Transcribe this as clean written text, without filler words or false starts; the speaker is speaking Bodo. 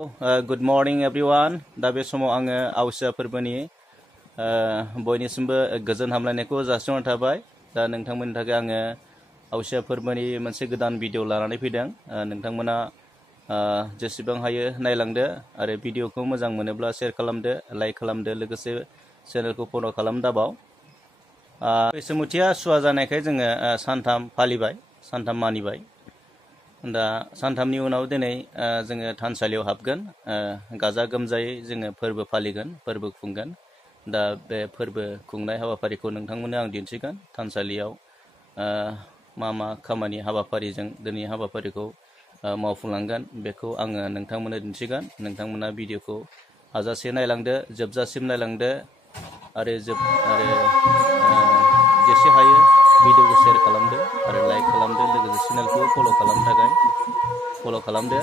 Good morning everyone. दा बे समाव आङो आवसिया फोरबोनि बयनिसिमबो गोजोन हामलायनायखौ जासिहरनाय थाबाय। दा नोंथांमोननि थाखाय आङो आवसिया फोरबोनि मोनसे गोदान भिडिअ लानानै फैदों। नोंथांमोना जेसेबां हायो नायलांदो आरो भिडिअखौ मोजां मोनोब्ला शेयार खालामदो, लाइक खालामदो, लोगोसे चेनेलखौ फल' खालाम दाबाव। बैसोमुथिया सुवा जानायखाय जोङो सानथाम मानिबाय। दा सानथामनि उनाव दिनै जोङो थानसालियाव हाबगोन, गाजा गोमजायै जोङो फोरबो फालिगोन, फोरबो खुंगोन। दा बे फोरबो खुंनाय हाबाफारिखौ नोंथांमोननो आं दिन्थिगोन। थानसालियाव मा खामानि हाबाफारिजों दिनै हाबाफारिखौ मावफुंलांगोन बेखौ आङो नोंथांमोननो दिन्थिगोन। नोंथांमोना भिडिअखौ हाजासे नायलांदो, जोबजासिम नायलांदो आरो जेसे हायो भिडिअखौ शेयार खालामदो आरो लाइक खालामदो, लोगोसे चेनेलखौ फल' खालामनो थाखाय फल' खालामदो।